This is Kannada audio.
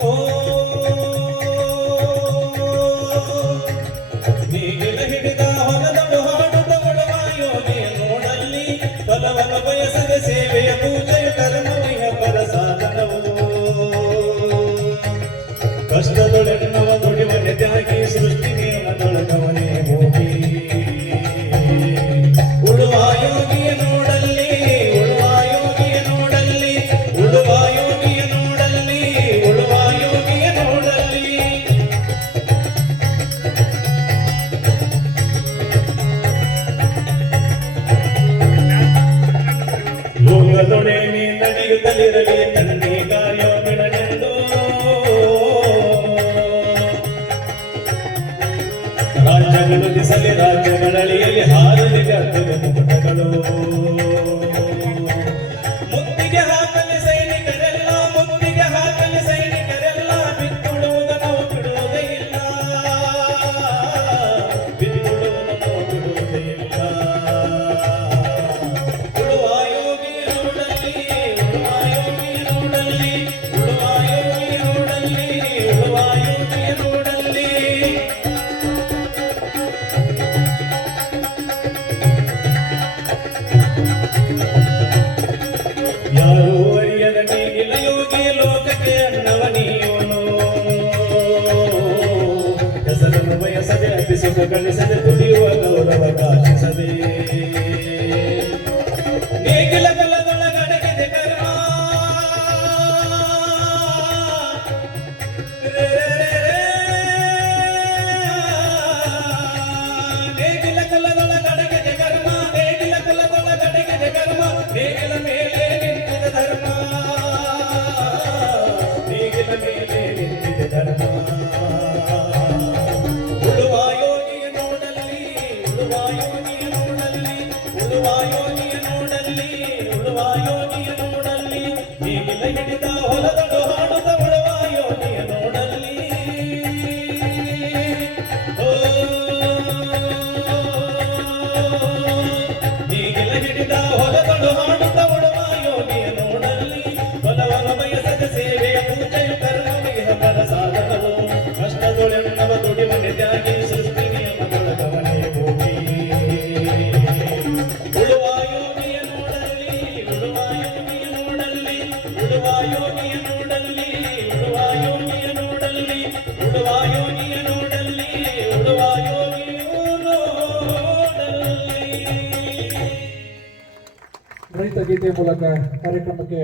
ಓ ನೀಗಿಲ ಹಿಡಿದ ಹೊಲದಳು ಹಾಡುತ್ತವಳು ಯೋಗಿಯ ನೋಡಲ್ಲಿ ಫಲವನ ಬಯಸದ ಸೇವೆಯ ಪೂಜೆಯ ಕರ್ಮವಿಹ ಪರ ಸಾಧನವು ಕಷ್ಟದೊಳೆನ್ನವ ದುಡಿಮನೆ ತ್ಯಾಗಿ ಸೃಷ್ಟಿ ನಿಯಮದೊಳಗವನೇ ಹೋಗಿ ಉಳುವ ಯೋಗಿಯ ನೋಡಲ್ಲಿ ಉಳುವ ಯೋಗಿಯ ನೋಡಲ್ಲಿ ಉಳುವ ಯೋಗಿಯ ನೋಡಲ್ಲಿ ಉಳುವ ಯೋಗಿಯ ನೋಡಲ್ಲಿ ಲೋಕದೊಡೆ ನೀ ನಡೆಯುತ್ತಲಿರಲಿ ತನ್ನಿ ಕಾರ್ಯ ಬಿಡನೆಂದು ರಾಜ್ಯಗಳು ದಿಸಲಿ ರಾಜ್ಯಗಳಳಿಯಲ್ಲಿ ಹಾರಲಿ ಗದ್ದಲ ಮುಕುಟಗಳು ಮುತ್ತಿಗೆ ಹಾಕಲಿ ಸೈನಿಕರೆಲ್ಲ ಮುತ್ತಿಗೆ ಹಾಕಲಿ ಸೈನಿಕರೆಲ್ಲ ಬಿತ್ತುಳುವುದ ನಾವು ಬಿಡುವುದೇ ಇಲ್ಲ ಬಿತ್ತುಳುವುದ ನಾವು ಬಿಡುವುದೇ ಇಲ್ಲ ಉಳುವ ಯೋಗಿಯ ನೋಡಲ್ಲಿ ಉಳುವ ಯೋಗಿಯ ನೋಡಲ್ಲಿ ಉಳುವ ಯೋಗಿಯ ನೋಡಲ್ಲಿ ಉಳುವ ಯೋಗಿಯ ನೋಡಲ್ಲಿ ಯಾರು ಅರಿಯದ ನೀಗಿಲ ಯೋಗಿ ಲೋಕಕ್ಕೆ ಅನ್ನವ ನೀವನು ಹೆಸರನ್ನು ಬಯಸದೆ ಅತಿ ಸುಖ ಗಳಿಸದೆ ದುಡಿಯುವ ಗೌರವ ಕಾಶಿಸದೆ ನೇಗಿಲ ಕಲದೊಳಗಡಗಿದೆ ಕರ್ಮ ನೇಗಿಲ ಕಲದೊಳಗಡಗಿದೆ ಕರ್ಮ ನೇಗಿಲ ಕಲದೊಳಗಡಗಿದೆ ಕರ್ಮ ನೇಗಿಲ ಮೇಲೆ ನಿಂತಿದ ಧರ್ಮ ನೇಗಿಲ ಮೇಲೆ ನಿಂತಿದ ಧರ್ಮ ಉಳುವ ಯೋಗಿಯ ನೋಡಲ್ಲಿ ಉಳುವ ಯೋಗಿಯ ನೋಡಲ್ಲಿ ಉಳುವ ಯೋಗಿಯ ನೋಡಲ್ಲಿ ಉಳುವ ಯೋಗಿಯ ನೋಡಲ್ಲಿ ನೇಗಿಲ ಹಿಡಿದ ಹೊಲದಳು ಹಾಡುತ್ತ ಉಳುವ ಯೋಗಿಯ ನೋಡಲ್ಲಿ ನೇಗಿಲ ಹಿಡಿದ ಹೊಲದಳು ಹಾಡುತ್ತ ಉಳುವ ಯೋಗಿಯ ನೋಡಲ್ಲಿ ಫಲವನ ಬಯಸದ ಸೇವೆಯ ಪೂಜೆಯು ಕರ್ಮವಿಹ ಪರ ಸಾಧನವು ಕಷ್ಟದೊಳೆನ್ನವ ದುಡಿಮನೆ ತ್ಯಾಗಿ ಸೃಷ್ಟಿ ನಿಯಮದೊಳಗವನೇ ಹೋಗಿ ಉಳುವ ಯೋಗಿಯ ನೋಡಲ್ಲಿ ಉಳುವ ಯೋಗಿಯ ನೋಡಲ್ಲಿ ಉಳುವ ಯೋಗಿಯ ನೋಡಲ್ಲಿ ಉಳುವ ಯೋಗಿಯ ನೋಡಲ್ಲಿ ಉಳುವ ಯೋಗಿಯ ನೋಡಲ್ಲಿ ಉಳುವ ಯೋಗಿಯು ನೋಡಲ್ಲಿ ರೈತ ಗೀತೆ ಮೂಲಕ ಕಾರ್ಯಕ್ರಮಕ್ಕೆ